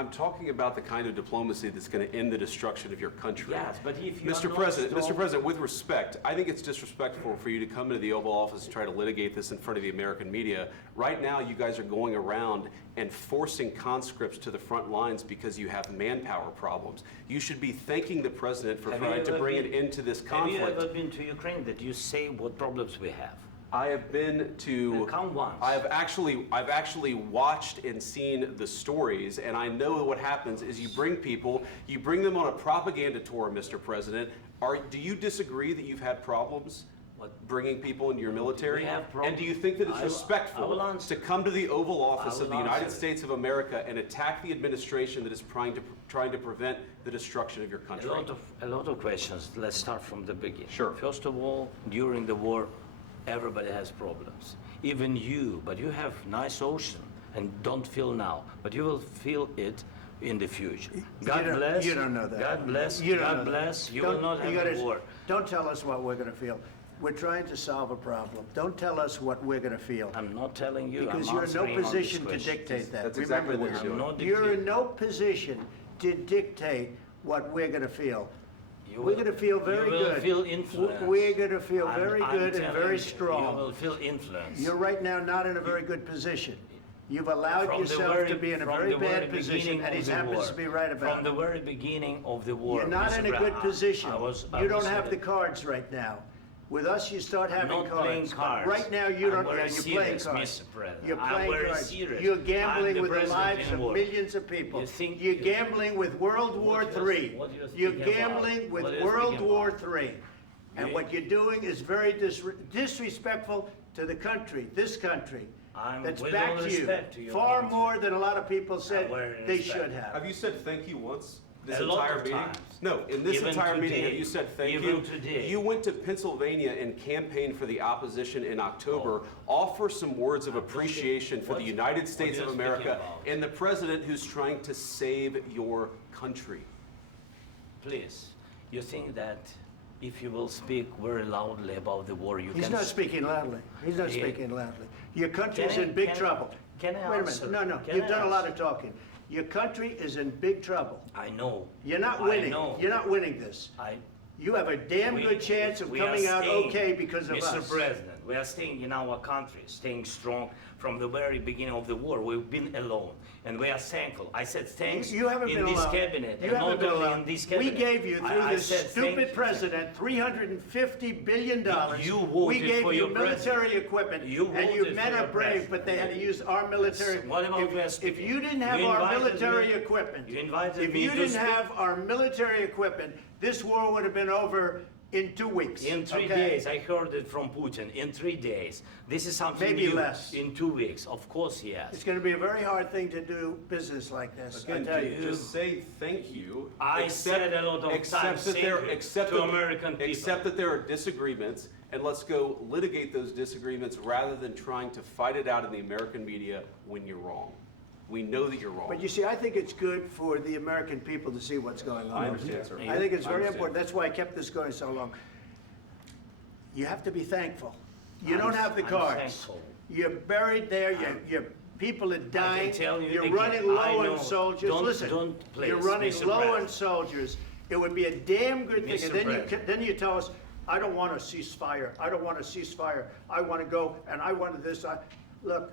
I'm talking about the kind of diplomacy that's going to end the destruction of your country. Yes, but if you Mr. President, with respect, I think it's disrespectful for you to come into the Oval Office and try to litigate this in front of the American media. Right now, you guys are going around and forcing conscripts to the front lines because you have manpower problems. You should be thanking the President for trying to bring an end to this conflict. Have you ever been to Ukraine that you say what problems we have? I have been to. Come once. I've actually watched and seen the stories, and I know what happens is you bring them on a propaganda tour, Mr. President. Do you disagree that you've had problems bringing people into your military? And do you think that it's respectful to come to the Oval Office of the United States of America and attack the administration that is trying to prevent the destruction of your country? A lot of questions. Let's start from the beginning. Sure. First of all, during the war, everybody has problems, even you, but you have nice ocean and don't feel now, but you will feel it in the future. God bless. You don't know that. God bless. You don't God know bless. that. You will not have a war. Don't tell us what we're going to feel. We're trying to solve a problem. Don't tell us what we're going to feel. I'm not telling you. Because I'm you're in no answering on position this to question. dictate that. That's Remember exactly what this. you're doing. I'm not You're dictating. in no position to dictate what we're going to feel. You We're will- going to feel very you will good. Feel influence. We're going to feel very I'm good and telling very you, strong. You will feel influence. You're right now not in a very good position. You've allowed From the yourself very- to be in a from very the very bad position, beginning and of he the happens war. to be right about From the it. very beginning of the war. You're not Mr. in a good Brown, position. I You don't was have in the it. cards right now. With us, you start having not cards. playing But cards. right now, you I'm don't. very You're playing serious, cards. Mr. President. You're I'm playing very cards. serious. You're I'm gambling the with the president lives in of war. millions of people. You think- You're gambling with World War What you're- III. what you're You're speaking about? gambling with What you're World speaking War about? III. And You- what you're doing is very disrespectful to the country, this country, I'm that's with backed all you respect to your far country. more than a lot of people said very they respect. should have. Have you said thank you once? This A lot entire of meeting? times. No, in this Even entire meeting, today. have you said thank Even you? today. You went to Pennsylvania and campaigned for the opposition in October. Offer some words of appreciation for the United States what of you're speaking America about. and the president who's trying to save your country. Please, you think that if you will speak very loudly about the war, you He's can... not speaking loudly. He's not Yeah. speaking loudly. Your country is Can I- in big can- trouble. can I Wait a answer? minute. No, Can you've I done a lot answer? of talking. Your country is in big trouble. I know. You're not I winning. know. You're not winning this. You have a damn We- good chance of we are coming out staying, okay because of Mr. us. President, we are staying in our country, staying strong from the very beginning of the war. We've been alone, and we are thankful. I said thanks You haven't in been this alone. cabinet, You and haven't not been only alone. in this We cabinet. gave you, through I this said thank stupid you. president, $350 billion. You We voted gave for you your military president. equipment, You and you voted men for are your brave, president. but they had to use our military. What about West If people? you didn't have You our invited military me- equipment, you invited if me you to didn't speak- have our military equipment, this war would have been over in 2 weeks. In 3 okay? days, I heard it from Putin. In 3 days, this is something Maybe new. less. In 2 weeks, of course, yes. It's going to be a very hard thing to do business like this. I Again, tell you. just say thank you. I said a lot of except times that thank there, you except to that, American people. Except that there are disagreements, and let's go litigate those disagreements rather than trying to fight it out in the American media when you're wrong. We know that you're wrong. But you see, I think it's good for the American people to see what's going on. I understand, sir. I think it's I very understand. important. That's why I kept this going so long. You have to be thankful. You I'm- don't have the I'm cards. thankful. You're buried there. Your people are dying. tell you You're again, running I low know. on soldiers. Don't- Listen, don't please, you're running Mr. low on President. soldiers. It would be a damn good thing. Mr. And then President. then you tell us, I don't want a ceasefire. I don't want a ceasefire. I want to go and I want this. Look,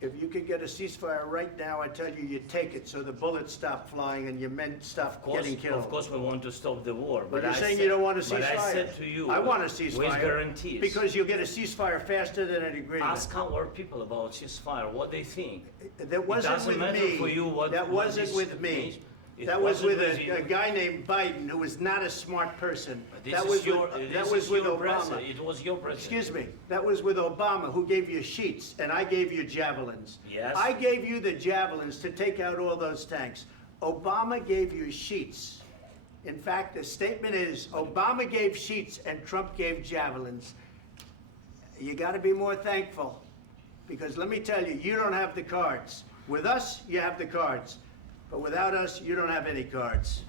if you could get a ceasefire right now, I tell you, you take it so the bullets stop flying and your men stop getting killed. Of course, we want to stop the war. But you're I saying said- you don't want a ceasefire. But I said to you, I want a ceasefire. with guarantees. Because you'll get a ceasefire faster than an agreement. Ask our people about ceasefire, what they think. That wasn't doesn't with matter me. for you what- That what wasn't this with me. means. It That was wasn't with with you. a guy named Biden who was not a smart person. But this That is was your, with, that this was is with your Obama. president. It was your president. Excuse me. That was with Obama, who gave you sheets, and I gave you javelins. Yes. I gave you the javelins to take out all those tanks. Obama gave you sheets. In fact, the statement is Obama gave sheets and Trump gave javelins. You got to be more thankful, because let me tell you, you don't have the cards. With us, you have the cards. But without us, you don't have any cards.